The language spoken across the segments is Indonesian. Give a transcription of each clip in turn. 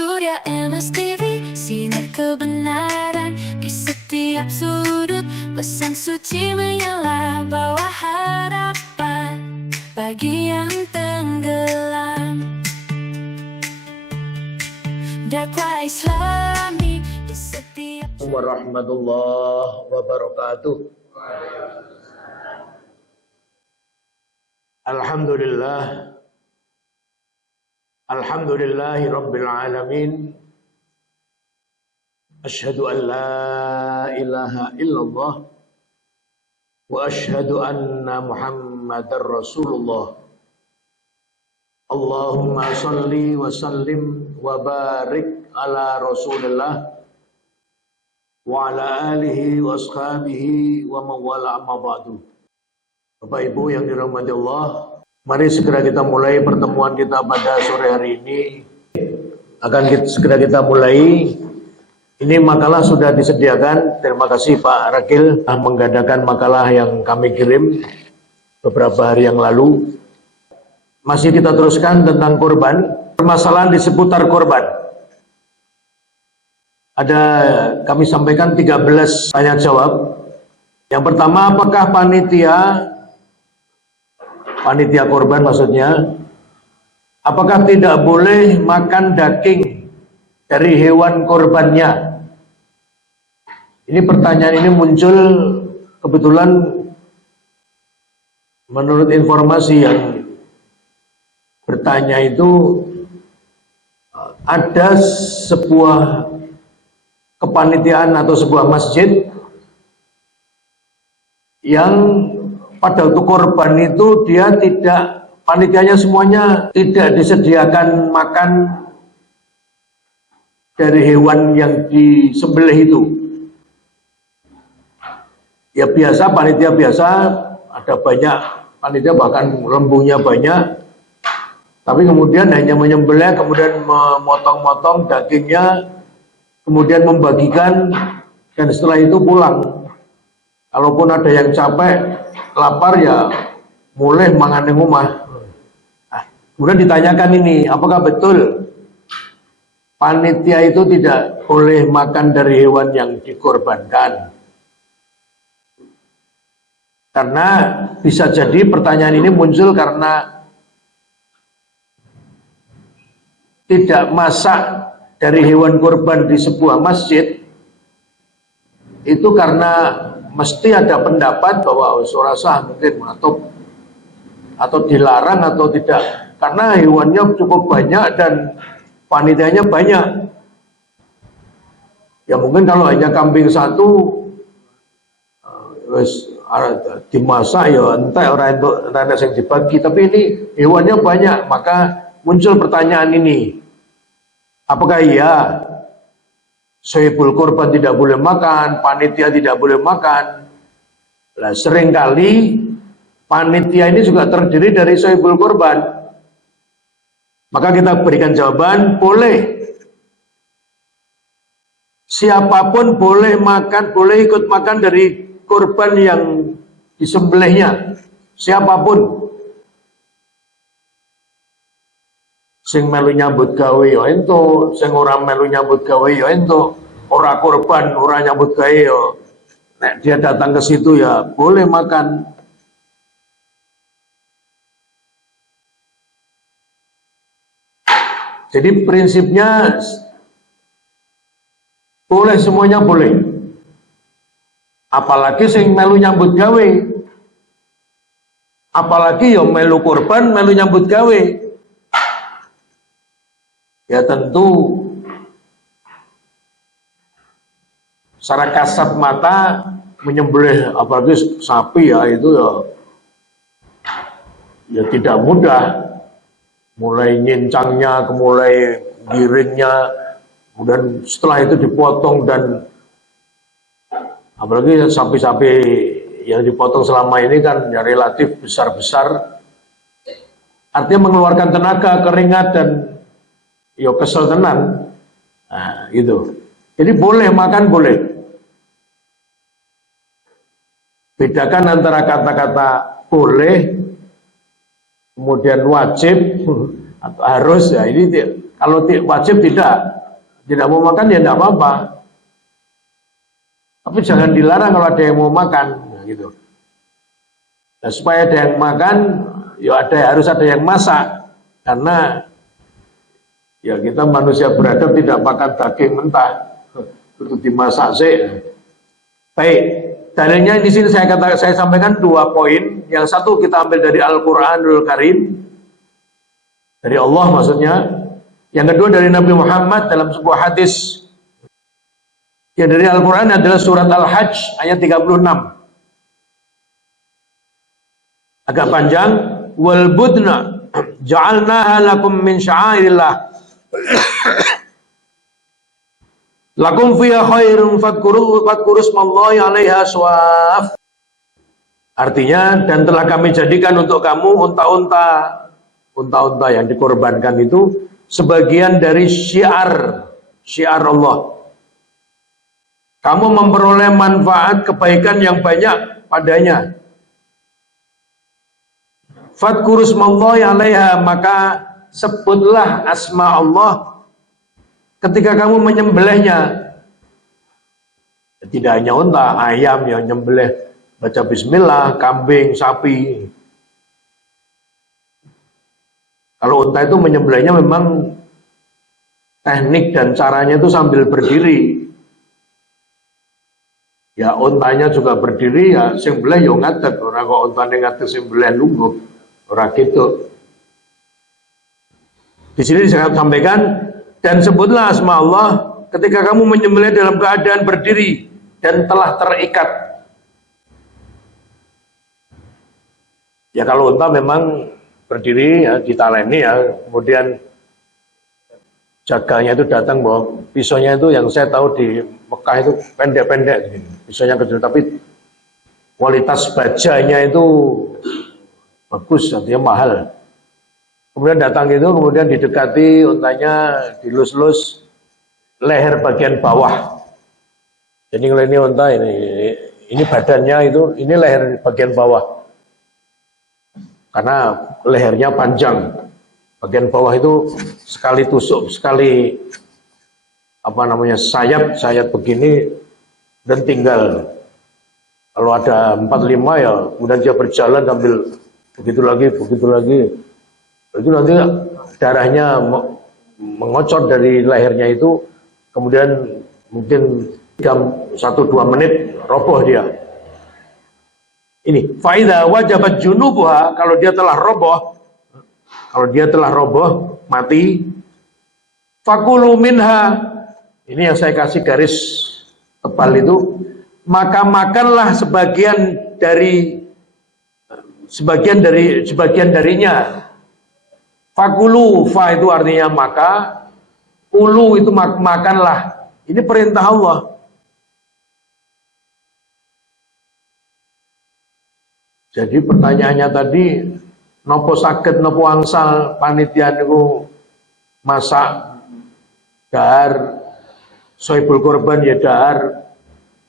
Surya MSTV, sinar kebenaran di setiap sudut. Pesan suci menyala, bawa harapan bagi yang tenggelam. Dakwah Islami di setiap warahmatullahi wabarakatuh. Alhamdulillah. Alhamdulillahi Rabbil Alamin. Ashhadu an la ilaha illallah wa ashhadu anna Muhammadar Rasulullah. Allahumma salli wa sallim wa barik ala Rasulillah wa ala alihi wa ashabihi wa mawala amma ba'du. Bapak Ibu yang dirahmati Allah, mari segera kita mulai pertemuan kita pada sore hari ini. Segera kita mulai. Ini makalah sudah disediakan. Terima kasih Pak Rakil telah menggandakan makalah yang kami kirim beberapa hari yang lalu. Masih kita teruskan tentang korban, permasalahan di seputar korban. Ada kami sampaikan 13 tanya jawab. Yang pertama, apakah panitia korban maksudnya, apakah tidak boleh makan daging dari hewan korbannya? Ini pertanyaan ini muncul kebetulan menurut informasi yang bertanya itu ada sebuah kepanitiaan atau sebuah masjid yang pada waktu korban itu dia tidak, panitianya semuanya tidak disediakan makan dari hewan yang disembelih itu. Ya biasa, panitia biasa, ada banyak panitia bahkan lembunya banyak, tapi kemudian hanya menyembelih, kemudian memotong-motong dagingnya, kemudian membagikan, dan setelah itu pulang. Kalaupun ada yang capek, lapar ya mulai mangan di rumah. Nah, kemudian ditanyakan ini, apakah betul panitia itu tidak boleh makan dari hewan yang dikorbankan? Karena bisa jadi pertanyaan ini muncul karena tidak masak dari hewan korban di sebuah masjid, itu karena mesti ada pendapat bahwa surah sah mungkin atau dilarang atau tidak, karena hewannya cukup banyak dan panitianya banyak. Ya mungkin kalau hanya kambing satu dimasak ya entek orang itu yang dibagi, tapi ini hewannya banyak, maka muncul pertanyaan ini, apakah iya sohibul korban tidak boleh makan, panitia tidak boleh makan? Nah, seringkali panitia ini juga terdiri dari sohibul korban. Maka kita berikan jawaban, boleh. Siapapun boleh makan, boleh ikut makan dari korban yang disembelihnya. Siapapun. Sing melu nyambut gawe ya ento, sing ora melu nyambut gawe ya ento, ora korban, ora nyambut gawe ya. Nek dia datang ke situ ya boleh makan. Jadi prinsipnya boleh, semuanya boleh. Apalagi sing melu nyambut gawe. Apalagi ya melu korban, melu nyambut gawe. Ya tentu secara kasat mata menyembelih apalagi sapi ya itu ya tidak mudah. Mulai nyincangnya, mulai giringnya, kemudian setelah itu dipotong, dan apalagi sapi-sapi yang dipotong selama ini kan ya relatif besar-besar. Artinya mengeluarkan tenaga, keringat, dan yo kesel tenan. Nah, gitu. Jadi boleh makan, boleh. Bedakan antara kata-kata boleh, kemudian wajib atau harus, ya ini Kalau wajib tidak mau makan ya tidak apa-apa. Tapi jangan dilarang kalau ada yang mau makan, gitu. Nah, supaya ada yang makan, ya harus ada yang masak, karena ya kita manusia beradab tidak makan daging mentah, itu dimasak sih. Baik, dalilnya di sini saya sampaikan 2 poin. Yang satu kita ambil dari Al-Qur'anul Karim, dari Allah maksudnya. Yang kedua dari Nabi Muhammad dalam sebuah hadis. Yang dari Al-Quran adalah surat Al-Hajj ayat 36. Agak panjang. Wal budna ja'alnaha lakum min sya'airillah. Lakum fiha khairun fadhkuru ismallahi 'alaiha shawaf. Artinya, dan telah kami jadikan untuk kamu unta-unta yang dikorbankan itu sebagian dari syiar Allah. Kamu memperoleh manfaat kebaikan yang banyak padanya. Fadhkuru ismallahi 'alaiha, maka sebutlah asma Allah ketika kamu menyembelihnya. Tidak hanya unta, ayam yang nyembelih baca bismillah, kambing, sapi. Kalau unta itu menyembelihnya memang teknik dan caranya itu sambil berdiri. Ya untanya juga berdiri, ya sembelih yo ngadeg, ora kok untane ngadeg sembelih lungguh. Ora gitu. Di sini saya sampaikan, dan sebutlah asma Allah ketika kamu menyembelih dalam keadaan berdiri dan telah terikat. Ya kalau unta memang berdiri ya, ditaleni ya, kemudian jaganya itu datang bawa pisaunya itu, yang saya tahu di Mekah itu pendek-pendek, pisaunya kecil, tapi kualitas bajanya itu bagus, artinya mahal. Kemudian datang itu, kemudian didekati untanya, dilus-lus leher bagian bawah. Jadi kalau ini unta, ini badannya itu, ini leher bagian bawah. Karena lehernya panjang, bagian bawah itu sekali tusuk, sekali sayap begini dan tinggal. Kalau ada 4-5 ya, kemudian dia berjalan sambil begitu lagi. Itu nanti darahnya mengocor dari lehernya itu, kemudian mungkin 1-2 menit roboh dia. Ini faida wajabat junubuha, kalau dia telah roboh, mati, fakulu minha, ini yang saya kasih garis tebal itu, maka makanlah sebagian darinya. Fakulu, fa itu artinya maka, ulu itu makanlah. Ini perintah Allah. Jadi pertanyaannya tadi, nopo sakit, nopo angsal panitia niku masak dahar, soibul korban ya dahar.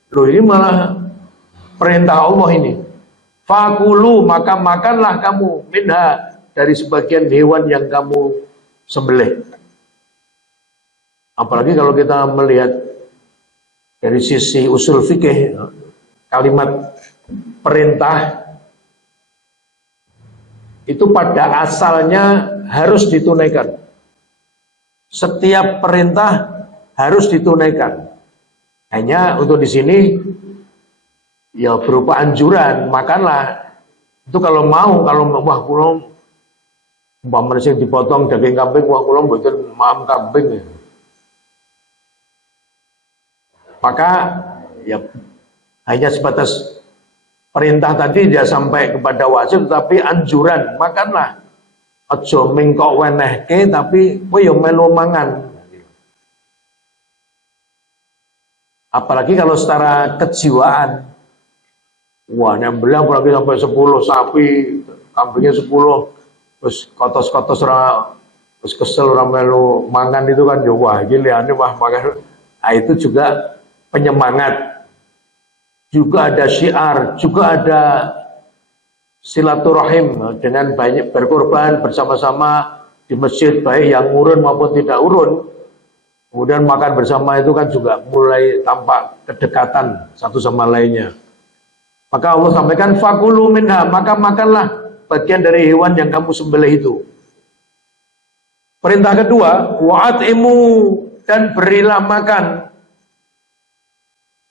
Loh ini malah perintah Allah ini. Fakulu, maka makanlah kamu minha, dari sebagian hewan yang kamu sembelih. Apalagi kalau kita melihat dari sisi usul fikih, kalimat perintah itu pada asalnya harus ditunaikan. Setiap perintah harus ditunaikan. Hanya untuk di sini ya berupa anjuran, makanlah. Itu kalau mau, kalau wah kula umpamane sing dipotong daging kambing, wah kula mboten maam kambing. Maka ya hanya sebatas perintah tadi tidak sampai kepada wajib, tapi anjuran, makanlah. Aja mengkok wenehke tapi kowe yo melu mangan. Apalagi kalau secara kejiwaan. Wah, nyembelih apalagi sampai 10 sapi, kambingnya 10, terus kotos-kotos terus kesel ora melu mangan itu kan yo wah iki liyane wah makan. Nah, itu juga penyemangat. Juga ada syiar, juga ada silaturahim dengan banyak berkorban bersama-sama di masjid, baik yang urun maupun tidak urun, kemudian makan bersama itu kan juga mulai tampak kedekatan satu sama lainnya. Maka Allah sampaikan, fakulu minha, maka makanlah bagian dari hewan yang kamu sembelih itu. Perintah kedua, wa'at'imu, dan berilah makan.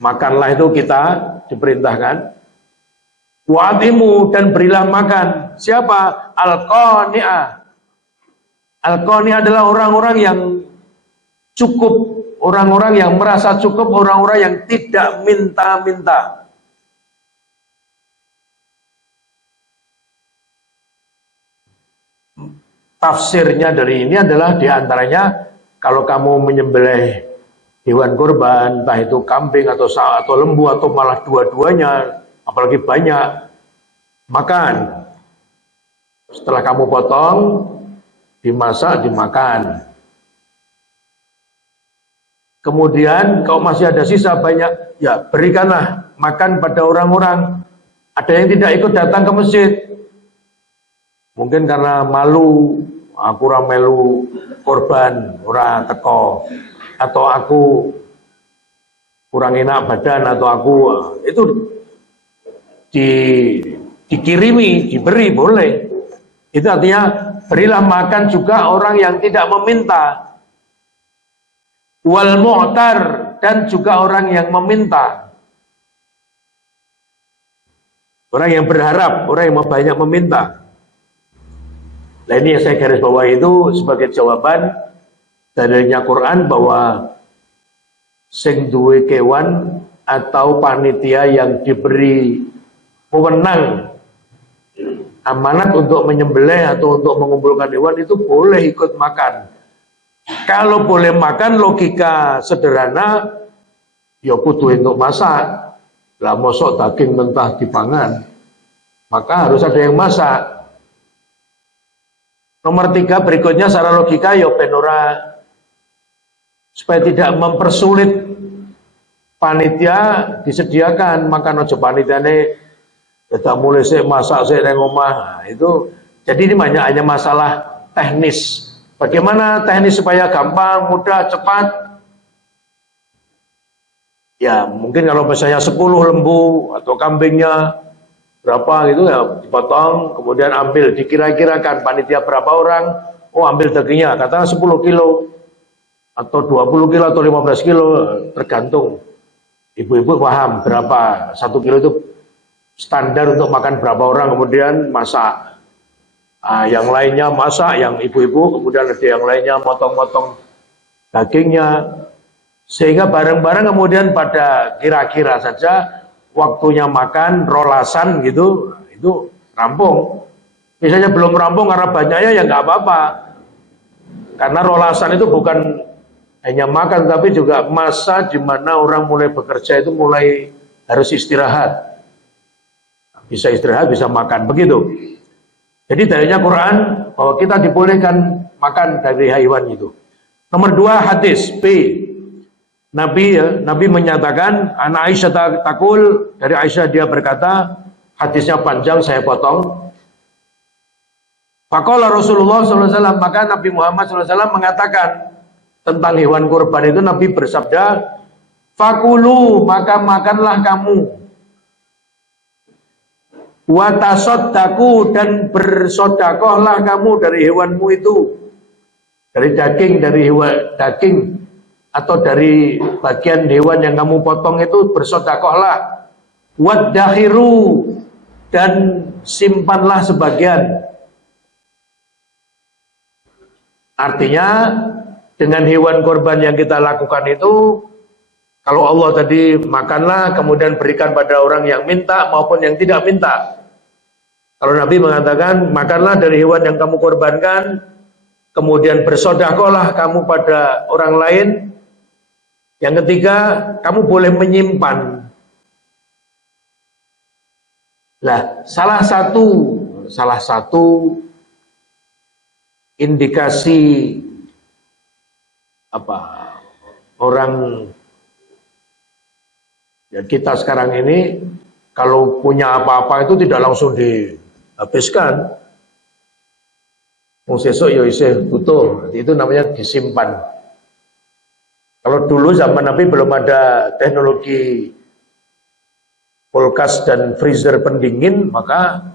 Makanlah itu kita diperintahkan. Wa'at'imu, dan berilah makan. Siapa? Al-qani'ah. Al-qani'ah adalah orang-orang yang cukup, orang-orang yang merasa cukup, orang-orang yang tidak minta-minta. Tafsirnya dari ini adalah diantaranya, kalau kamu menyembelih hewan kurban, entah itu kambing atau lembu atau malah dua-duanya, apalagi banyak, makan. Setelah kamu potong, dimasak, dimakan. Kemudian kalau masih ada sisa banyak, ya berikanlah makan pada orang-orang. Ada yang tidak ikut datang ke masjid, mungkin karena malu, aku ora melu korban, ora teko, atau aku kurang enak badan, atau aku itu dikirimi, diberi, boleh. Itu artinya berilah makan juga orang yang tidak meminta. Wal mu'tar, dan juga orang yang meminta. Orang yang berharap, orang yang banyak meminta. Nah ini yang saya garis bawah itu sebagai jawaban dalilnya Quran bahwa sing duwe kewan atau panitia yang diberi wewenang amanat untuk menyembelih atau untuk mengumpulkan hewan itu boleh ikut makan. Kalau boleh makan, logika sederhana, ya kudu untuk masak. Lah mosok daging mentah dipangan, maka harus ada yang masak. Nomor 3 berikutnya secara logika, ya penora supaya tidak mempersulit panitia disediakan makan ojo panitiane tidak mulai sih masak sih nang omah. Nah, itu jadi ini hanya masalah teknis. Bagaimana teknis supaya gampang, mudah, cepat? Ya mungkin kalau misalnya 10 lembu atau kambingnya berapa gitu ya dipotong, kemudian ambil, dikira-kirakan panitia berapa orang, oh ambil dagingnya, katakan 10 kilo atau 20 kilo atau 15 kilo, tergantung ibu-ibu paham berapa 1 kilo itu standar untuk makan berapa orang, kemudian masak. Yang lainnya masak, yang ibu-ibu, kemudian ada yang lainnya motong-motong dagingnya, sehingga bareng-bareng kemudian pada kira-kira saja waktunya makan rolasan gitu, itu rampung. Misalnya belum rampung karena banyaknya ya nggak apa-apa, karena rolasan itu bukan hanya makan tapi juga masa di mana orang mulai bekerja itu mulai harus istirahat, bisa istirahat bisa makan begitu. Jadi dalilnya Quran bahwa kita dibolehkan makan dari hewan itu. Nomor 2 hadis B. Nabi menyatakan, Ana Aisyah takul, dari Aisyah dia berkata, hadisnya panjang saya potong. Faqala Rasulullah SAW, maka Nabi Muhammad SAW mengatakan tentang hewan kurban itu, Nabi bersabda, fakulu, maka makanlah kamu. Watasodaku, dan bersodakohlah kamu dari hewanmu itu, dari daging, daging atau dari bagian hewan yang kamu potong itu bersodakohlah. Waddahiru, dan simpanlah sebagian. Artinya dengan hewan korban yang kita lakukan itu, kalau Allah tadi makanlah kemudian berikan pada orang yang minta maupun yang tidak minta. Kalau Nabi mengatakan makanlah dari hewan yang kamu korbankan, kemudian bersodakohlah kamu pada orang lain. Yang ketiga, kamu boleh menyimpan. Lah, salah satu indikasi orang ya kita sekarang ini kalau punya apa-apa itu tidak langsung dihabiskan. sesuk ya isih butuh, itu namanya disimpan. Kalau dulu zaman Nabi belum ada teknologi kulkas dan freezer pendingin, maka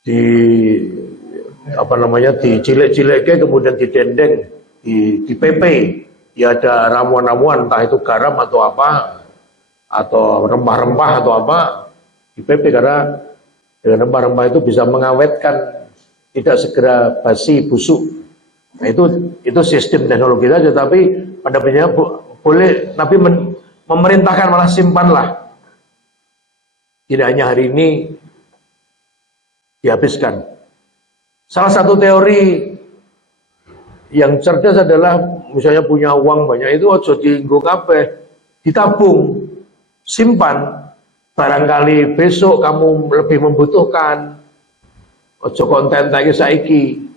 dicilek-cileknya kemudian didendeng, dipepe, ya ada ramuan-ramuan, entah itu garam atau apa, atau rempah-rempah atau apa, dipepe karena dengan rempah-rempah itu bisa mengawetkan, tidak segera basi busuk. Nah itu sistem teknologi saja, tapi pada prinsipnya boleh Nabi memerintahkan malah simpanlah. Tidak hanya hari ini dihabiskan. Salah satu teori yang cerdas adalah misalnya punya uang banyak itu ojo dienggo kabeh, ditabung, simpan. Barangkali besok kamu lebih membutuhkan. Ojo konten lagi saiki.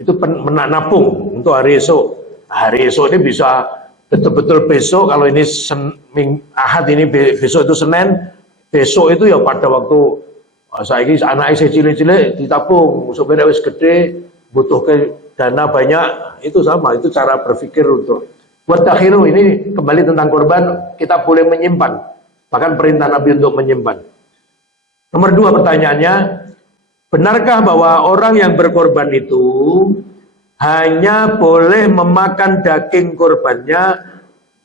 Itu menabung untuk hari esok. Hari esok ini bisa betul-betul besok, kalau ini Ahad ini besok itu Senin, besok itu ya pada waktu saiki anak saya cilik-cilik ditabung, supaya wis gede butuh ke dana banyak, itu sama, itu cara berpikir untuk buat takhiru. Ini kembali tentang korban, kita boleh menyimpan, bahkan perintah Nabi untuk menyimpan. Nomor 2 pertanyaannya, benarkah bahwa orang yang berkorban itu hanya boleh memakan daging korbannya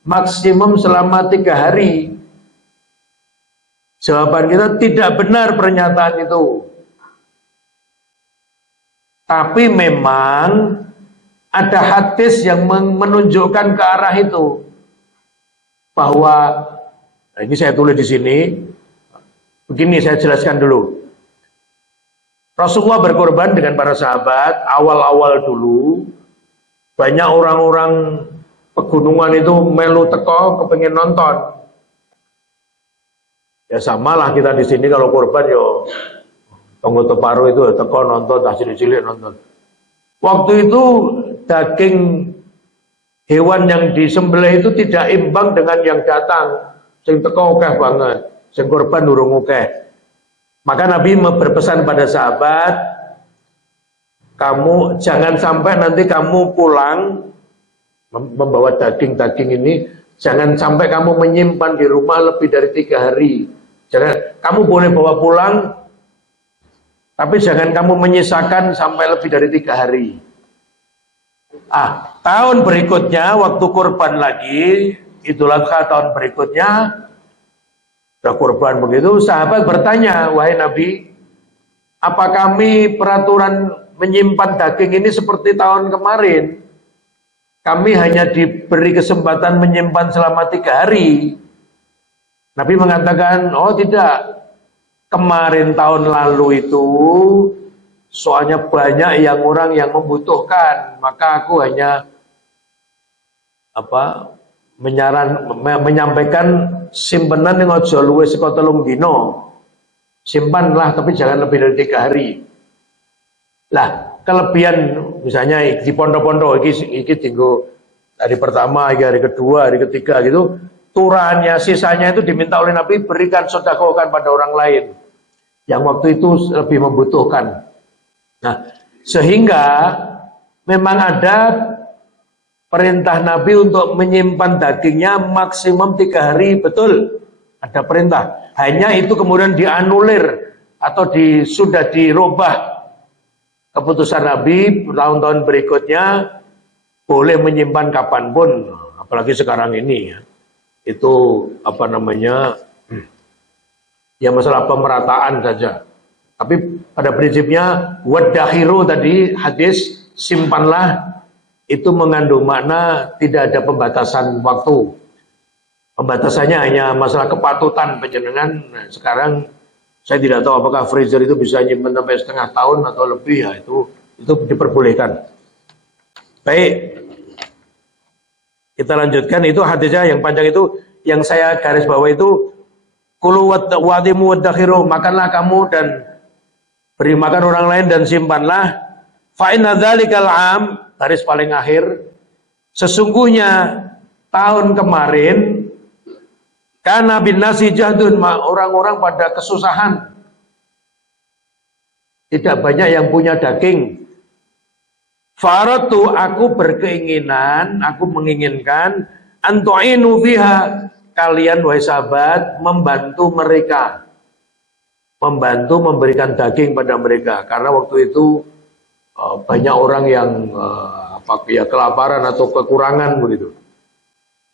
maksimum selama 3 hari? Jawaban kita tidak benar pernyataan itu. Tapi memang ada hadis yang menunjukkan ke arah itu. Bahwa, ini saya tulis di sini, begini saya jelaskan dulu. Rasulullah berkorban dengan para sahabat, awal-awal dulu, banyak orang-orang pegunungan itu melu teko, kepengen nonton. Ya samalah kita di sini kalau korban yo tonggo teparo itu teko nonton, tak cilik-cilik nonton. Waktu itu daging hewan yang disembelih itu tidak imbang dengan yang datang. Sing teko akeh banget, sing korban durung akeh. Maka Nabi berpesan pada sahabat, kamu jangan sampai nanti kamu pulang membawa daging-daging ini, jangan sampai kamu menyimpan di rumah lebih dari 3 hari. Jangan, kamu boleh bawa pulang, tapi jangan kamu menyisakan sampai lebih dari 3 hari. Tahun berikutnya, waktu kurban lagi, itulah tahun berikutnya, sudah kurban begitu, sahabat bertanya, wahai Nabi, apa kami peraturan menyimpan daging ini seperti tahun kemarin? Kami hanya diberi kesempatan menyimpan selama 3 hari. Nabi mengatakan, oh tidak, kemarin tahun lalu itu soalnya banyak orang yang membutuhkan, maka aku hanya menyampaikan simpenan yang ojo luwe saka 3 dino. Simpanlah tapi jangan lebih dari 3 hari. Lah, kelebihan misalnya di pondok-pondok iki tinggal hari pertama, hari kedua, hari ketiga gitu, turannya, sisanya itu diminta oleh Nabi berikan sedekahkan pada orang lain yang waktu itu lebih membutuhkan. Nah, sehingga memang ada perintah Nabi untuk menyimpan dagingnya maksimum 3 hari, betul. Ada perintah. Hanya itu kemudian dianulir atau sudah dirubah keputusan Nabi tahun-tahun berikutnya boleh menyimpan kapanpun, apalagi sekarang ini ya. Itu ya masalah pemerataan saja. Tapi pada prinsipnya wadakhiru tadi hadis simpanlah itu mengandung makna tidak ada pembatasan waktu. Pembatasannya hanya masalah kepatutan panjenengan. Nah, sekarang saya tidak tahu apakah freezer itu bisa nyimpen sampai setengah tahun atau lebih, ya itu diperbolehkan. Baik. Kita lanjutkan, itu hadisnya yang panjang itu, yang saya garis bawah itu kulu wadimu wadakhiru, makanlah kamu dan beri makan orang lain dan simpanlah. Fa inna dzalikal am, garis paling akhir, sesungguhnya tahun kemarin karena bin nasi jahdun, orang-orang pada kesusahan. tidak banyak yang punya daging. Faratu, aku berkeinginan, aku menginginkan antu'inu fiha, kalian wahai sahabat membantu mereka, membantu memberikan daging pada mereka, karena waktu itu banyak orang yang kelaparan atau kekurangan begitu.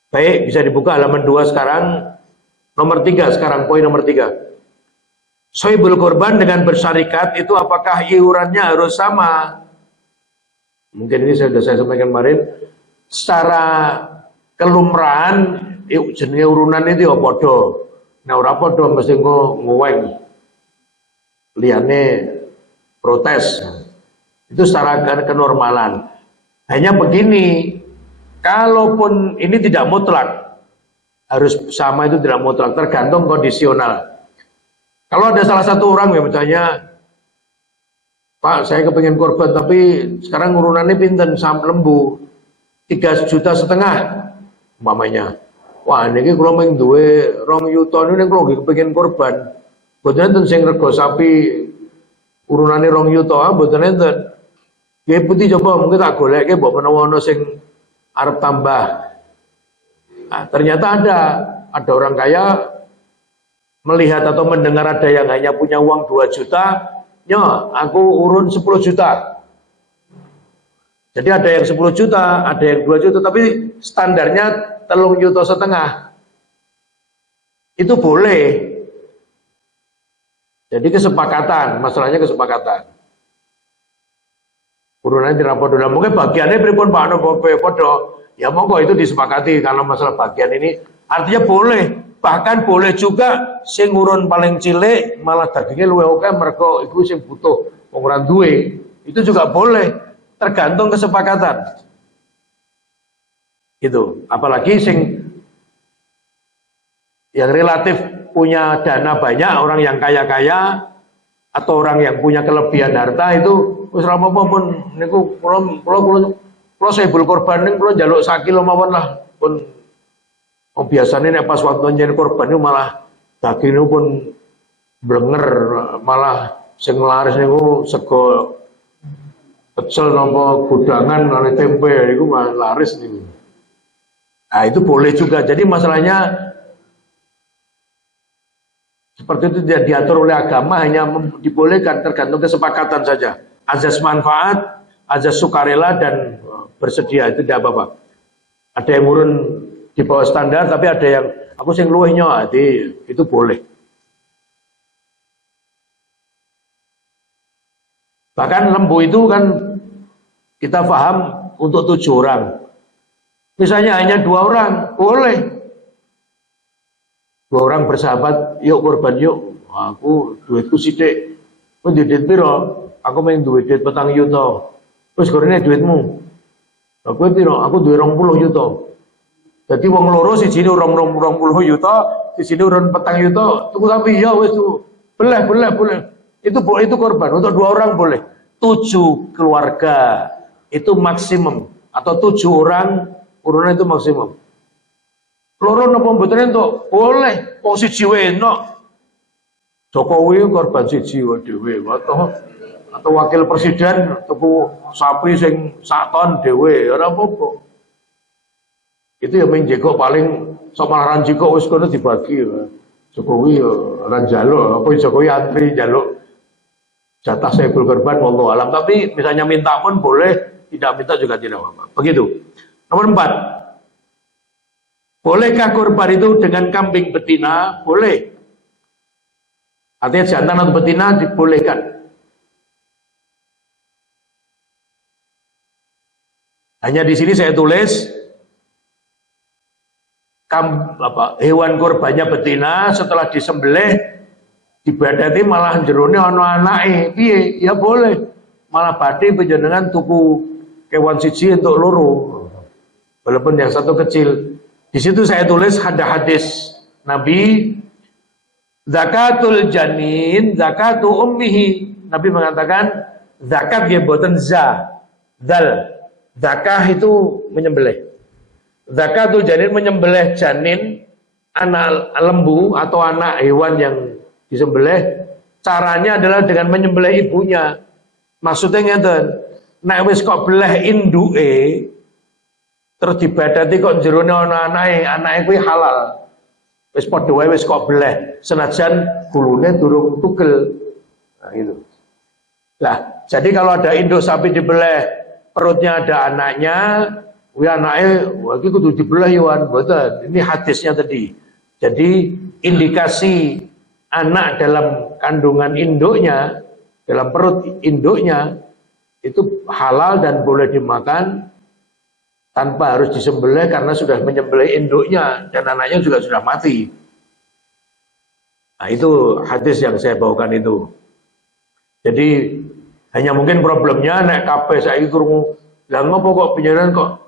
Baik, bisa dibuka halaman 2 sekarang, nomor 3 sekarang, poin nomor 3. Sohibul korban dengan bersyarikat itu apakah iurannya harus sama? Mungkin ini sudah saya sampaikan kemarin. Secara kelumrahan, jenis urunan itu ya podo. Nah, ora podo mesti ngoweng. Liane protes. Itu secara kenormalan. Hanya begini, kalaupun ini tidak mutlak, harus sama itu tidak mutlak, tergantung kondisional. Kalau ada salah satu orang yang misalnya, Pak, saya kepengen korban, tapi sekarang urunannya pinten sam lembu 3,5 juta, umpamanya. Wah, ini kalau main duwe 2 yuta ini kalau kepengen korban, betul enten sing rego sapi urunannya 2 yuta, betul enten. Ya putih coba mungkin tak golek, mbok menawa ono sing arep tambah. Nah, ternyata ada orang kaya melihat atau mendengar ada yang hanya punya uang 2 juta, ya aku urun 10 juta. Jadi ada yang 10 juta, ada yang 2 juta, tapi standarnya 3,5 juta. Itu boleh. Jadi kesepakatan, masalahnya kesepakatan. Urunannya tidak podo. Nah, mungkin bagiannya pripun Pak Ano podo. Ya monggo itu disepakati kalau masalah bagian ini. Artinya boleh. Bahkan boleh juga sing urun paling cilik malah dagingnya luwih akeh mergo iku sing butuh wong ora duwe. Itu juga boleh, tergantung kesepakatan. Gitu. Apalagi sing yang relatif punya dana banyak, orang yang kaya-kaya atau orang yang punya kelebihan harta itu wis ora apa-apa pun niku kula saibul korban ning kula njaluk sak kilo mawon lah pun. Oh, biasanya nek pas waktu nyen korban itu malah daging itu pun blenger, malah sing laris niku sego pecel napa gudangan oleh tempe niku malah laris niku. Nah, itu boleh juga. Jadi masalahnya seperti itu tidak diatur oleh agama, hanya dibolehkan tergantung kesepakatan saja. Azas manfaat, azas sukarela dan bersedia itu tidak apa-apa. Ada yang urun di bawah standar, tapi ada yang aku sing luwihnya, itu boleh. Bahkan lembu itu kan kita paham untuk 7 orang. Misalnya hanya 2 orang, boleh. 2 orang bersahabat, yuk korban yuk. Aku duitku sithik. Kowe duit piro? Aku main duit 4 juta. Wis gorene duitmu. Lah kowe piro? Aku duwe 20 juta. Jadi wong loro siji urung 20 juta, siji urun 4 juta, tuku sapi ya wis boleh. Itu korban untuk 2 orang boleh. 7 keluarga itu maksimum atau 7 orang urunan itu maksimum. Loro napa mboten entuk? Boleh. Wong siji wae enak. Jokowi korban siji dhewe atau wakil presiden tuku sapi sing 1 ton dhewe ora apa-apa. Itu yang menjekok paling somalaran jiko wis kono dibagi. Jokowi ora njaluk, apa Jokowi antri njaluk jatah saibul korban wallahu alam. Tapi misalnya minta pun boleh, tidak minta juga tidak apa-apa. Begitu. Nomor 4. Bolehkah korban itu dengan kambing betina? Boleh. Artinya jantan atau betina dibolehkan. Hanya di sini saya tulis hewan korbannya betina setelah disembelih dibadati malah jerone ana anake. Piye? Ya boleh. Malah badhe panjenengan tuku kewan siji untuk loro. Walaupun yang satu kecil. Di situ saya tulis ada hadis Nabi, zakatul janin, zakatu ummihi. Nabi mengatakan zakat dia boten dal. Zakah itu menyembelih. Zakatul janin menyembelih janin anak lembu atau anak hewan yang disembelih caranya adalah dengan menyembelih ibunya. Maksudnya ngeten, nek wis kok belah induke terus dibadati kok jerone ana anake kuwi halal. Wis padha wae wis kok belah senajan gulune durung tugel. Nah gitu. Lah, jadi kalau ada induk sapi dibelah, perutnya ada anaknya, kuwi anake wah iki kudu dibelah Yohan, mboten. Ini hadisnya tadi. Jadi indikasi anak dalam kandungan induknya, dalam perut induknya itu halal dan boleh dimakan tanpa harus disembelih karena sudah menyembelih induknya dan anaknya juga sudah mati. Nah itu hadis yang saya bawakan itu. Jadi hanya mungkin problemnya nek kabeh saiki krungu, lah ngopo kok penyeran kok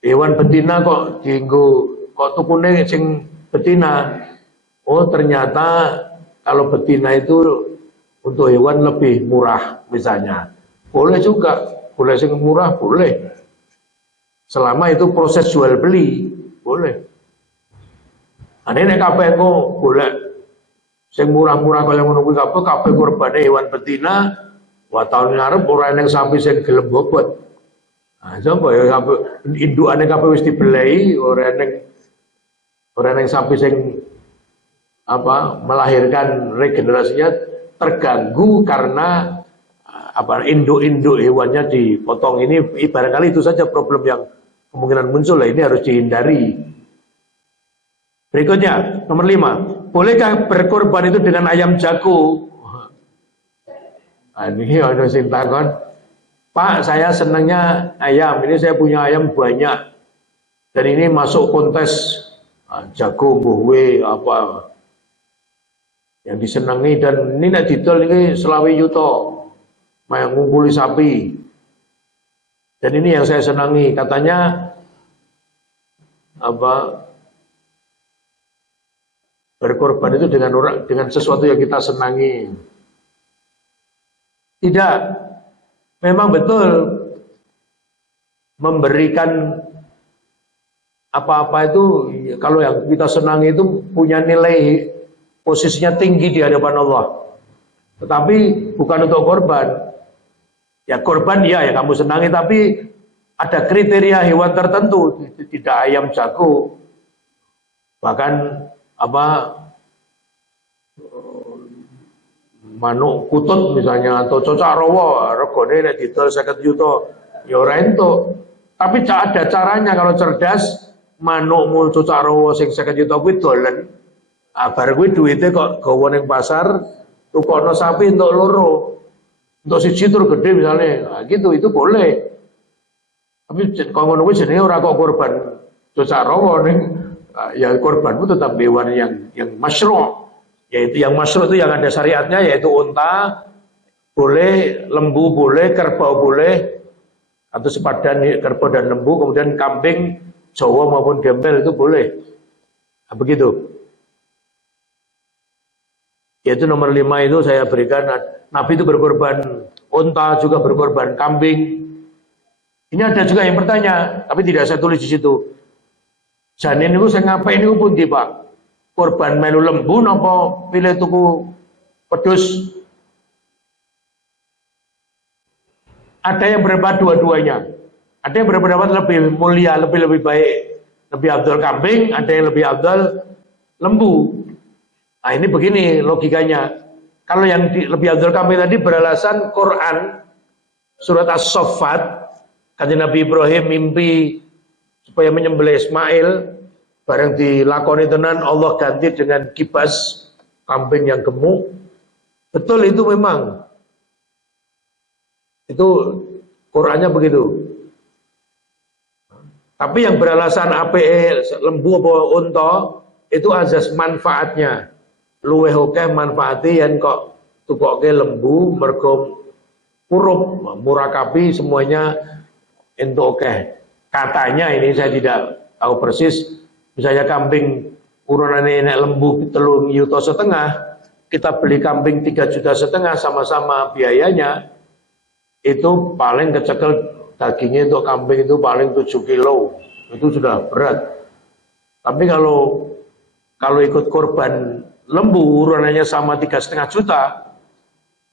hewan betina kok dienggo kok tukune sing betina. Oh ternyata kalau betina itu untuk hewan lebih murah misalnya. Boleh juga, boleh sing murah boleh. Selama itu proses jual beli, boleh. Ane nek kabeh engko golek sing murah-murah kaya ngono kuwi kabeh korbane hewan betina, wah taun ngarep ora eneng sapi sing gelem bobot. Nah, coba ya indukane kabeh wis dibelei, ora eneng sapi sing melahirkan regenerasinya terganggu karena induk-induk hewannya dipotong. Ini barangkali itu saja problem yang kemungkinan muncul. Lah ini harus dihindari. Berikutnya nomor 5, bolehkah berkorban itu dengan ayam jago? Nah, ini ada sing takon, Pak saya senangnya ayam, ini saya punya ayam banyak dan ini masuk kontes jago buwe apa yang disenangi dan ini nek didol ini selawi yuto yang ngumpuli sapi dan ini yang saya senangi katanya berkorban itu dengan sesuatu yang kita senangi. Tidak, memang betul memberikan apa-apa itu kalau yang kita senangi itu punya nilai posisinya tinggi di hadapan Allah. Tetapi bukan untuk korban. Ya korban ya yang kamu senangi, tapi ada kriteria hewan tertentu, tidak ayam jago, bahkan manuk kutut misalnya atau cocak rawa regane nek didol 50 juta ya ora entuk. Tapi ada caranya kalau cerdas, manukmu cocak rawa sing 50 juta kuwi dolen. Bar kuwi duwite kok gawa ning pasar tukokno sapi entuk loro. Untuk siji tur gede misalnya, nah, gitu itu boleh. Tapi kalau ngono kuwi jenenge ora kok korban cocak rawa ning ya korbanmu tetap hewan yang masyru'. Yaitu yang masyru' itu yang ada syariatnya, yaitu unta boleh, lembu boleh, kerbau boleh, atau sepadan kerbau dan lembu, kemudian kambing Jawa maupun gembel itu boleh. Nah, begitu. Yaitu nomor 5 itu saya berikan. Nabi itu berkorban unta, juga berkorban kambing. Ini ada juga yang bertanya, tapi tidak saya tulis di situ. Janin itu saya ngapain itu pun Pak? Korban melu lembu napa pilih tuku pedus? Ada yang berpendapat dua-duanya. Ada yang berpendapat lebih mulia, lebih baik, lebih afdal kambing, ada yang lebih afdal lembu. Nah ini begini logikanya. Kalau yang lebih afdal kambing tadi beralasan Quran surat As-Saffat, kata Nabi Ibrahim mimpi supaya menyembelih Ismail. Barang dilakoni tenan Allah ganti dengan kibas kambing yang gemuk. Betul itu memang. Itu Qur'annya begitu. Tapi yang beralasan APE lembu apa unta itu azas manfaatnya. Luweh akeh manfaati yen kok tukoke lembu mergo kurup murakabi semuanya entuk akeh. Katanya ini saya tidak tahu persis. Misalnya kambing urunane nek lembu 3,5 juta, kita beli kambing 3,5 juta sama-sama biayanya, itu paling kecekel dagingnya untuk kambing itu paling 7 kilo, itu sudah berat. Tapi kalau ikut korban lembu urunannya sama 3,5 juta,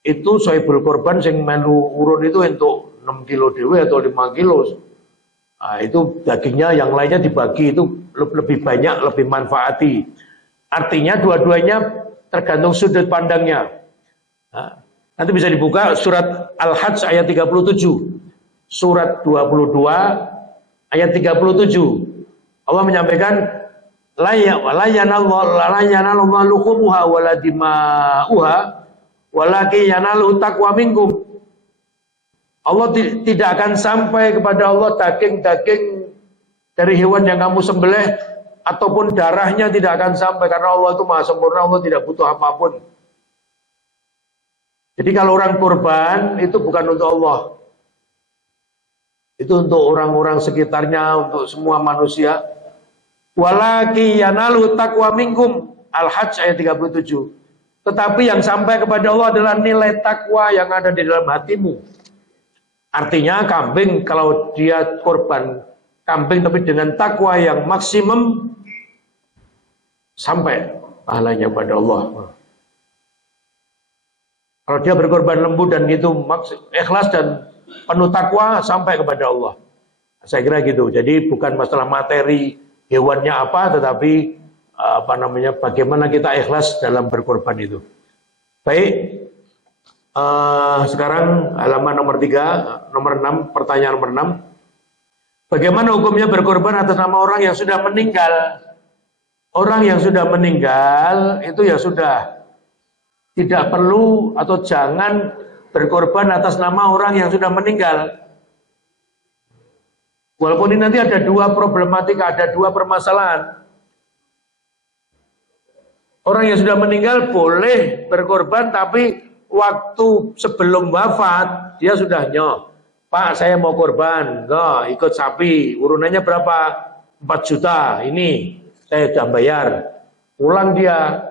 itu sohibul korban sing melu urun itu untuk 6 kilo dewe atau 5 kilo. Nah, itu dagingnya yang lainnya dibagi, itu lebih banyak, lebih manfaati. Artinya dua-duanya tergantung sudut pandangnya. Nah, nanti bisa dibuka surat Al-Hajj ayat 37. Surat 22 ayat 37. Allah menyampaikan la yanallahu luhumuha wala dima'uha walakin yanaluhu taqwa minkum. Allah tidak akan sampai kepada Allah daging-daging dari hewan yang kamu sembelih ataupun darahnya tidak akan sampai, karena Allah itu maha sempurna, Allah tidak butuh apapun. Jadi kalau orang kurban itu bukan untuk Allah, itu untuk orang-orang sekitarnya, untuk semua manusia. Walaki yanalu taqwa minkum, Al-Hajj ayat 37. Tetapi yang sampai kepada Allah adalah nilai takwa yang ada di dalam hatimu. Artinya kambing, kalau dia korban kambing tapi dengan takwa yang maksimum, sampai pahalanya pada Allah. Kalau dia berkorban lembu dan itu ikhlas dan penuh takwa, sampai kepada Allah. Saya kira gitu. Jadi bukan masalah materi hewannya apa, tetapi bagaimana kita ikhlas dalam berkorban itu. Baik. Sekarang halaman nomor 3, nomor 6, pertanyaan nomor 6. Bagaimana hukumnya berkorban atas nama orang yang sudah meninggal? Orang yang sudah meninggal itu ya sudah, tidak perlu atau jangan berkorban atas nama orang yang sudah meninggal. Walaupun ini nanti ada dua problematika, ada dua permasalahan. Orang yang sudah meninggal boleh berkorban, tapi waktu sebelum wafat dia sudah nyoh, Pak saya mau korban, enggak, ikut sapi, urunannya berapa? 4 juta, ini saya sudah bayar. Pulang dia,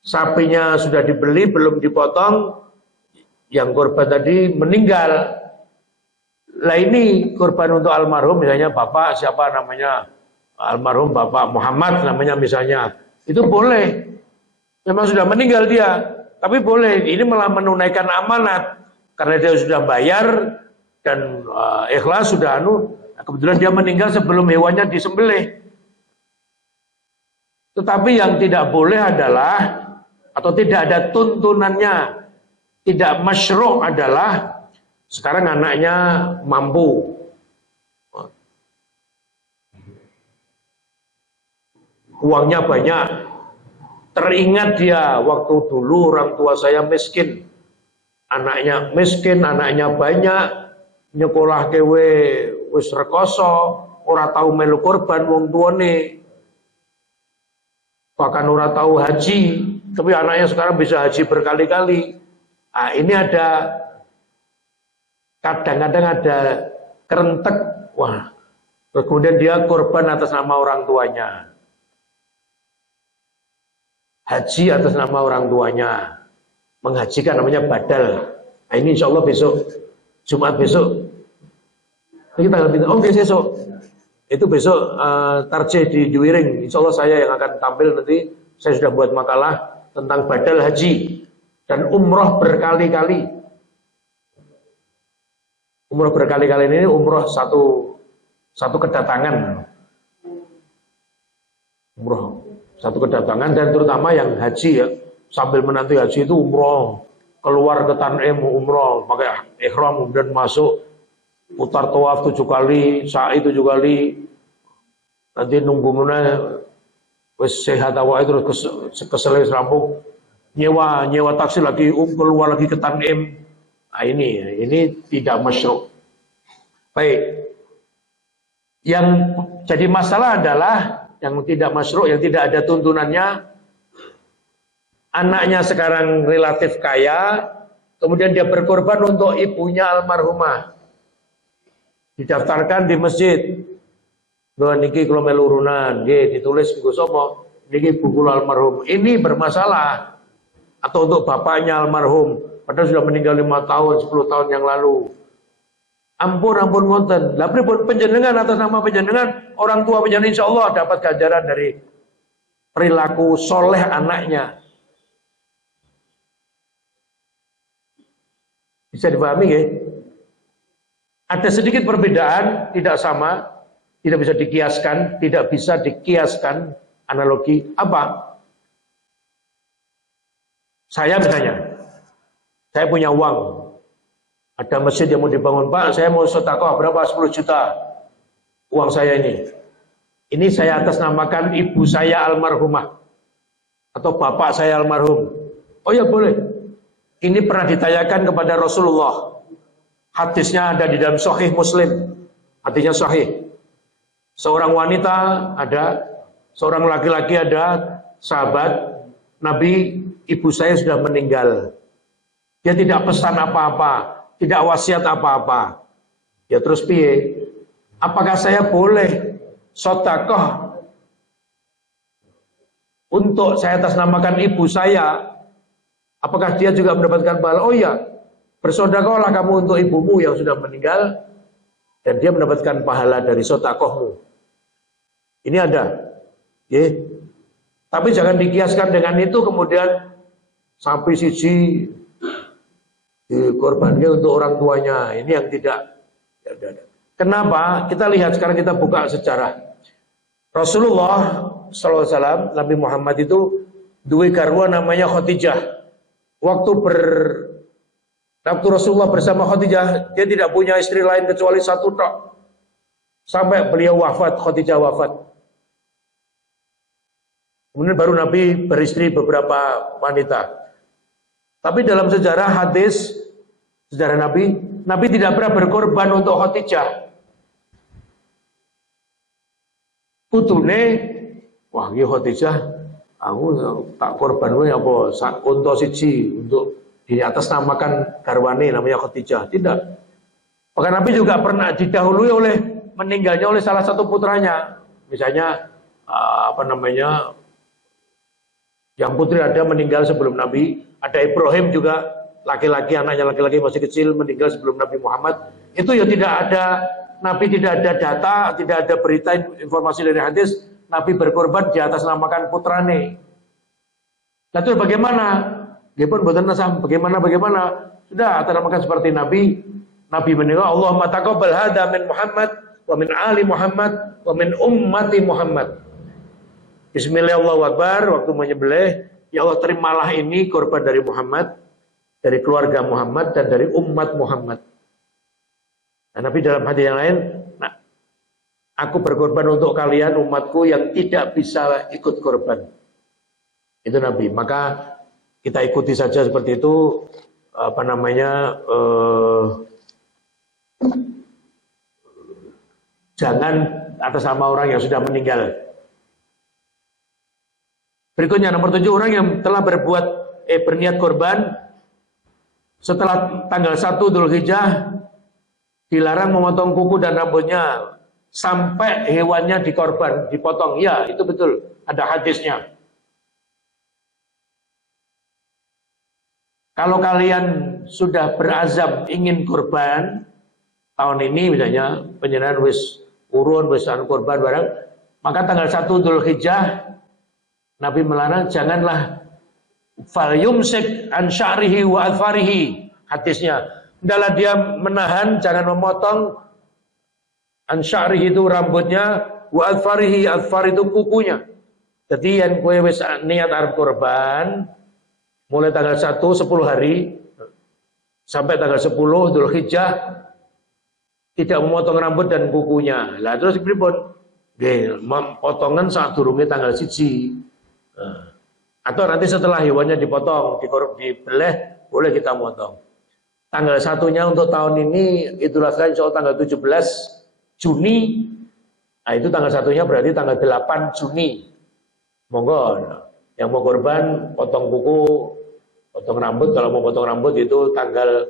sapinya sudah dibeli, belum dipotong, yang korban tadi meninggal. Lah ini korban untuk almarhum, misalnya bapak siapa namanya, almarhum Bapak Muhammad namanya misalnya, itu boleh. Memang sudah meninggal dia, tapi boleh, ini malah menunaikan amanat karena dia sudah bayar dan ikhlas sudah kebetulan dia meninggal sebelum hewannya disembelih. Tetapi yang tidak boleh adalah, atau tidak ada tuntunannya, tidak masyru' adalah sekarang anaknya mampu, uangnya banyak, teringat dia waktu dulu orang tua saya miskin, anaknya banyak, nyekolah kewe wis rekoso, ora tahu melu korban wong tuane, bahkan ora tahu haji, tapi anaknya sekarang bisa haji berkali-kali. Nah, ini ada kadang-kadang ada kerentek, wah, kemudian dia korban atas nama orang tuanya. Haji atas nama orang tuanya, menghajikan namanya badal. Nah, ini insya Allah besok, Jumat besok, ini tanggal besok, itu besok tarjih di Wiring. Insya Allah saya yang akan tampil nanti. Saya sudah buat makalah tentang badal haji dan umroh berkali-kali. Umroh berkali-kali ini umroh satu kedatangan, umroh satu kedatangan, dan terutama yang haji ya, sambil menanti haji itu umroh, keluar ke Tanim umroh, pakai ihram, kemudian masuk, putar tawaf 7 kali, sa'i 7 kali, nanti nunggu mana, wis sehat awal terus keselai rampung, nyewa taksi lagi, keluar lagi ke Tanim. Nah, ini tidak masyru'. Baik, yang jadi masalah adalah yang tidak masyru', yang tidak ada tuntunannya. Anaknya sekarang relatif kaya, kemudian dia berkorban untuk ibunya almarhumah, didaftarkan di masjid. Doa niki kalau melurunan, ditulis buku sopo, niki buku almarhum. Ini bermasalah. Atau untuk bapaknya almarhum, padahal sudah meninggal 5 tahun, 10 tahun yang lalu. Ampun ngonten. Lah pripun panjenengan atas nama panjenengan, orang tua panjenengan insya Allah dapat ganjaran dari perilaku soleh anaknya. Bisa dipahami ya? Ada sedikit perbedaan, tidak sama, tidak bisa dikiaskan analogi. Apa? Saya misalnya, saya punya uang, ada masjid yang mau dibangun, Pak, saya mau sedekah berapa? 10 juta uang saya ini. Ini saya atasnamakan ibu saya almarhumah atau bapak saya almarhum. Oh ya boleh. Ini pernah ditanyakan kepada Rasulullah. Hadisnya ada di dalam Sahih Muslim. Hadisnya sahih. Seorang wanita ada, seorang laki-laki ada, sahabat Nabi, ibu saya sudah meninggal. Dia tidak pesan apa-apa, tidak wasiat apa-apa. Ya terus piye? Apakah saya boleh sedekah untuk saya atasnamakan ibu saya? Apakah dia juga mendapatkan pahala? Oh iya, bersedekahlah kamu untuk ibumu yang sudah meninggal dan dia mendapatkan pahala dari sedekahmu. Ini ada. Ya. Tapi jangan dikiaskan dengan itu kemudian sampai siji dikorbankan untuk orang tuanya. Ini yang tidak. Kenapa? Kita lihat sekarang, kita buka sejarah. Rasulullah SAW, Nabi Muhammad itu duwe garwa namanya Khadijah. Waktu Rasulullah bersama Khadijah, dia tidak punya istri lain kecuali satu tok. Sampai beliau wafat, Khadijah wafat. Kemudian baru Nabi beristri beberapa wanita. Tapi dalam sejarah hadis, sejarah Nabi tidak pernah berkorban untuk Khadijah. Putune, wah ini Khadijah, aku tak korban apa unta siji untuk di atas namakan garwane namanya Khadijah. Tidak. Maka Nabi juga pernah didahului oleh meninggalnya oleh salah satu putranya. Misalnya yang putri ada meninggal sebelum Nabi, ada Ibrahim juga laki-laki, anaknya laki-laki masih kecil meninggal sebelum Nabi Muhammad. Itu ya tidak ada, Nabi tidak ada data, tidak ada berita informasi dari hadis Nabi berkorban di atas namakan putrane. Lalu bagaimana? Dia pun buatan nasam. Bagaimana? Sudah atas namakan seperti Nabi meninggal. Allahumma taqabbal hadza min Muhammad wa min ali Muhammad wa min ummati Muhammad. Bismillahirrahmanirrahim. Waktu menyembelih, ya Allah terimalah ini korban dari Muhammad, dari keluarga Muhammad dan dari umat Muhammad. Nah, Nabi dalam hadis yang lain, nah, aku berkorban untuk kalian umatku yang tidak bisa ikut korban. Itu Nabi. Maka kita ikuti saja seperti itu. Jangan atas nama orang yang sudah meninggal. Berikutnya nomor 7, orang yang telah berniat korban setelah tanggal 1 Dzulhijjah dilarang memotong kuku dan rambutnya sampai hewannya dipotong. Ya, itu betul. Ada hadisnya. Kalau kalian sudah berazam ingin korban tahun ini misalnya penyerahan wis urun wis korban barang, maka tanggal 1 Dzulhijjah Nabi melarang janganlah fal yumsik an sya'rihi wa adfarihi. Hadisnya, hendaklah dia menahan, jangan memotong an sya'rihi itu rambutnya, wa adfarihi, adfar itu kukunya. Jadi yang kowe wis niat arep korban mulai tanggal 1 10 hari sampai tanggal 10 Dzulhijjah tidak memotong rambut dan kukunya. Lah terus pripun? Nggih, potongan saat durunge tanggal 1. Atau nanti setelah hewannya dipotong, dibeleh, boleh kita motong. Tanggal 1-nya untuk tahun ini Idul Adha insya Allah tanggal 17 Juni. Nah itu tanggal 1-nya berarti tanggal 8 Juni. Monggo, yang mau korban potong kuku, potong rambut. Kalau mau potong rambut itu tanggal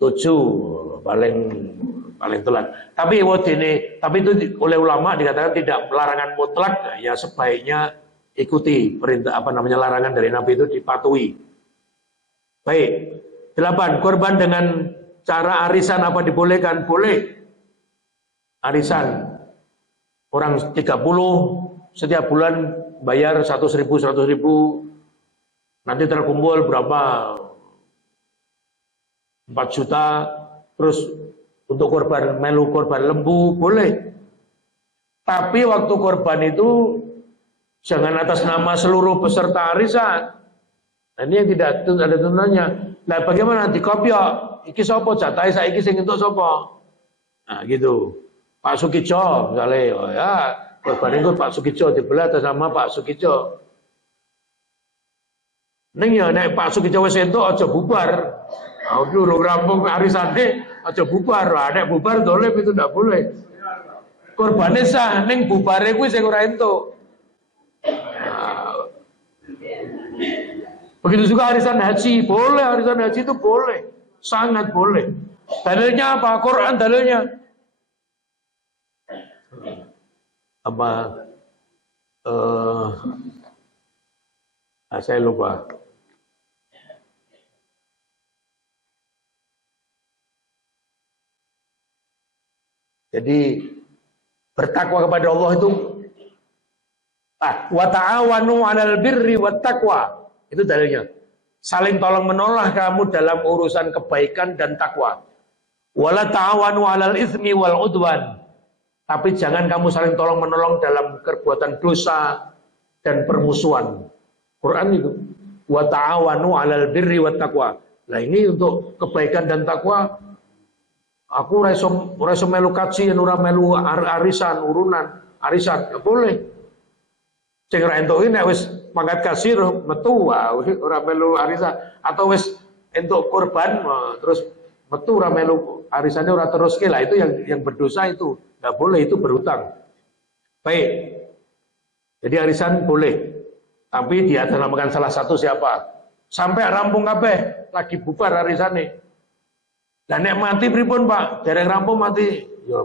7 paling telat. Tapi itu oleh ulama dikatakan tidak larangan mutlak. Ya sebaiknya ikuti perintah larangan dari Nabi itu dipatuhi. Baik. 8. Korban dengan cara arisan apa dibolehkan? Boleh. Arisan. Orang 30 setiap bulan bayar 100.000. Nanti terkumpul berapa 4 juta, terus untuk korban melu korban lembu boleh. Tapi waktu korban itu jangan atas nama seluruh peserta arisan. Nah, ini yang tidak ada tuntutannya. Nah, bagaimana dikopiok? Iki sopo jatahe saiki sing entuk sopo? Nah, gitu. Pak Sukijo misalnya, oh ya, korban itu Pak Sukijo dibelah atas nama Pak Sukijo. Ning ya nek Pak Sukijo wis entuk aja bubar. Ah urung rampung arisane aja bubar. Ah nek bubar dolim itu ndak boleh. Korbane sah ning bubare kuwi sing ora entuk. Nah, begitu juga arisan haji, boleh arisan haji itu boleh, sangat boleh. Dalilnya apa? Quran dalilnya. Apa? Saya lupa. Jadi bertakwa kepada Allah itu wa ta'awanu 'alal birri wat taqwa. Itu dalilnya. Saling tolong menolong kamu dalam urusan kebaikan dan takwa. Wala ta'awanu 'alal itsmi wal 'udwan. Tapi jangan kamu saling tolong menolong dalam perbuatan dosa dan permusuhan. Quran itu wa ta'awanu 'alal birri wat taqwa. Nah, ini untuk kebaikan dan takwa. Aku ora iso melu kaji, ora melu arisan, urunan, arisan, ya boleh. Sing ora entuk nek wis mangkat kasir metu ora melu arisan atau wis entuk korban terus metu ora melu arisannya ora teruske lah itu yang berdosa itu enggak boleh, itu berhutang. Baik. Jadi arisan boleh. Tapi diatasnamakan salah satu siapa? Sampai rampung kabeh lagi bubar arisane. Dan nek mati pripun Pak? Dereng rampung mati. Ya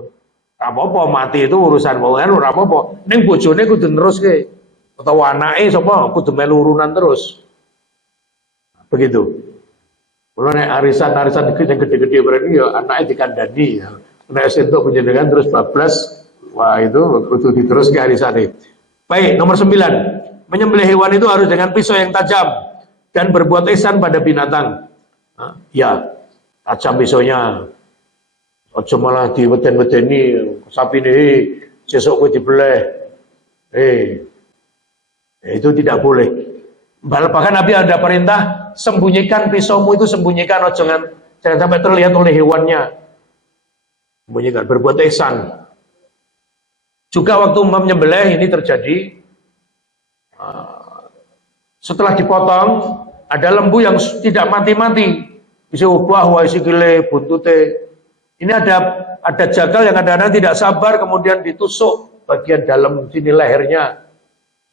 apa-apa mati itu urusan wong ora apa-apa. Ning bojone kudu neruske. Utawa anake sapa kudu melu urunan terus. Begitu. Mulane nek arisan-arisan gede-gede berarti ya anake dikandani. Nek sentuk panjenengan terus bablas, wah itu kudu diteruske arisane. Baik, nomor 9. Menyembelih hewan itu harus dengan pisau yang tajam dan berbuat ihsan pada binatang. Ya. Tajam pisaunya, aja malah diweden-wedeni sapi ini, sesuk kowe dibelah. Itu tidak boleh. Bahkan Nabi ada perintah, sembunyikan pisaumu itu sembunyikan, jangan sampai terlihat oleh hewannya. Sembunyikan, berbuat ihsan. Juga waktu menyembelih ini terjadi, setelah dipotong, ada lembu yang tidak mati-mati. Bisa ubah wa sikile buntute. Ini ada jagal yang kadang-kadang tidak sabar kemudian ditusuk bagian dalam sini lehernya.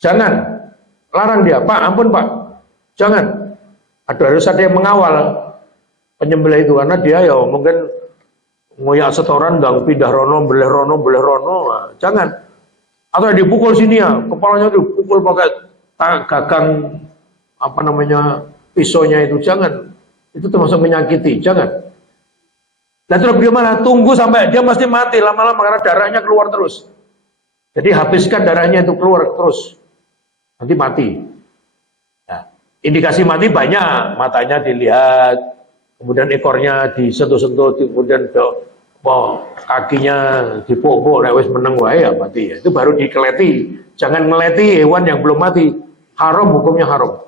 Jangan. Larang dia, Pak, ampun Pak. Jangan. Harus ada yang mengawal penyembelih itu karena dia ya mungkin ngoyak setoran dan pindah rono, beleh rono. Nah, jangan. Atau dipukul sini ya, kepalanya dipukul pakai gagang pisaunya itu, jangan. Itu termasuk menyakiti, jangan. Dan terus bagaimana? Tunggu sampai dia mesti mati lama-lama karena darahnya keluar terus. Jadi habiskan darahnya itu keluar terus, nanti mati. Nah, indikasi mati banyak, matanya dilihat, kemudian ekornya disentuh-sentuh, kemudian kakinya dipuk-puk, nek wis meneng wae ya mati. Itu baru dikeleti. Jangan ngeleti hewan yang belum mati. Haram, hukumnya haram.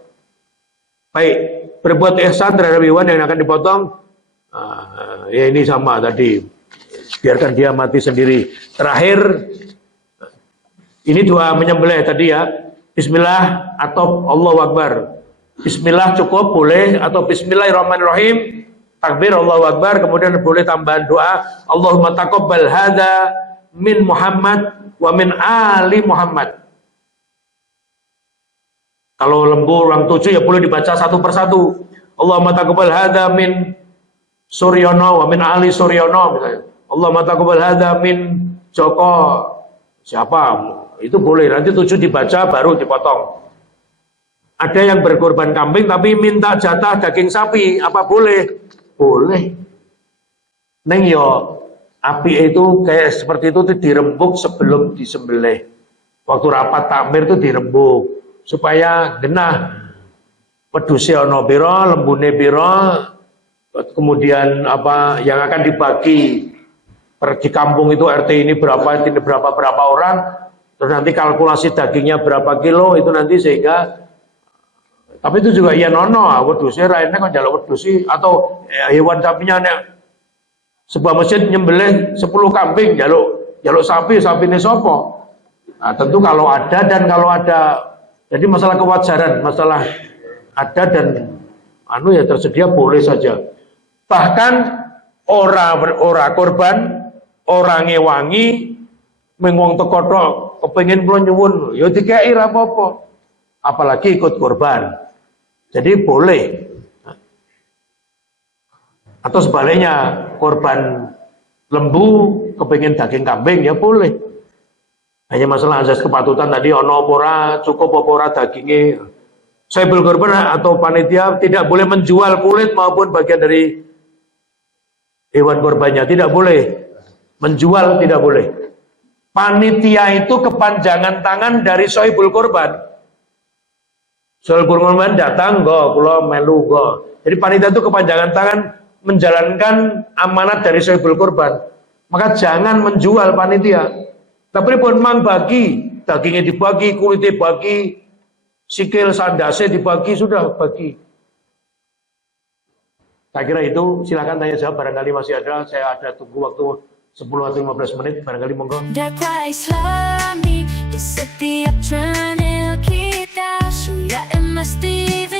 Baik. Berbuat ihsan terhadap hewan yang akan dipotong, ya ini sama tadi, biarkan dia mati sendiri. Terakhir, ini dua menyembelih tadi ya, Bismillah atau Allahu Akbar. Bismillah cukup boleh atau Bismillahirrahmanirrahim, takbir Allahu Akbar, kemudian boleh tambahan doa, Allahumma taqabbal hadza min Muhammad wa min ali Muhammad. Kalau lembu orang 7 ya boleh dibaca satu persatu. Allahumma taqabbal hadza min Suryono wa min ali Suryono misalnya. Allahumma taqabbal hadza min Joko siapa? Itu boleh. Nanti 7 dibaca baru dipotong. Ada yang berkorban kambing tapi minta jatah daging sapi, apa boleh? Boleh. Neng yo api itu kayak seperti itu dirembuk sebelum disembelih. Waktu rapat takmir itu dirembuk supaya genah peduse ana pira, lembune pira, kemudian apa yang akan dibagi di kampung itu RT ini berapa orang, terus nanti kalkulasi dagingnya berapa kilo itu nanti sehingga, tapi itu juga ya nono, wedhus raine kok njaluk wedhus atau hewan sapinya nek sebuah masjid nyembelih 10 kambing jaluk sapi ini sopo. Nah, tentu kalau ada jadi masalah kewajaran, masalah ada dan ya tersedia boleh saja. Bahkan ora korban, orang ngewangi mengwong teko tok kepengin kula nyuwun ya dikeki ra apa-apa. Apalagi ikut korban. Jadi boleh. Atau sebaliknya, korban lembu kepengin daging kambing ya boleh. Hanya masalah azas kepatutan tadi ono pora cukup pora dagingnya. Sohibul korban atau panitia tidak boleh menjual kulit maupun bagian dari hewan korbannya, tidak boleh. Menjual tidak boleh. Panitia itu kepanjangan tangan dari sohibul korban. Sohibul korban datang, kula melu Jadi panitia itu kepanjangan tangan menjalankan amanat dari sohibul korban. Maka jangan menjual panitia. Tapi pun mang bagi, dagingnya dibagi, kulitnya bagi, sikil sandasnya dibagi, sudah bagi. Saya kira itu, silakan tanya jawab, barangkali masih ada, saya ada tunggu waktu 10 atau 15 menit, barangkali monggo. Dakwah Islami di setiap channel kita, Surya MS TV.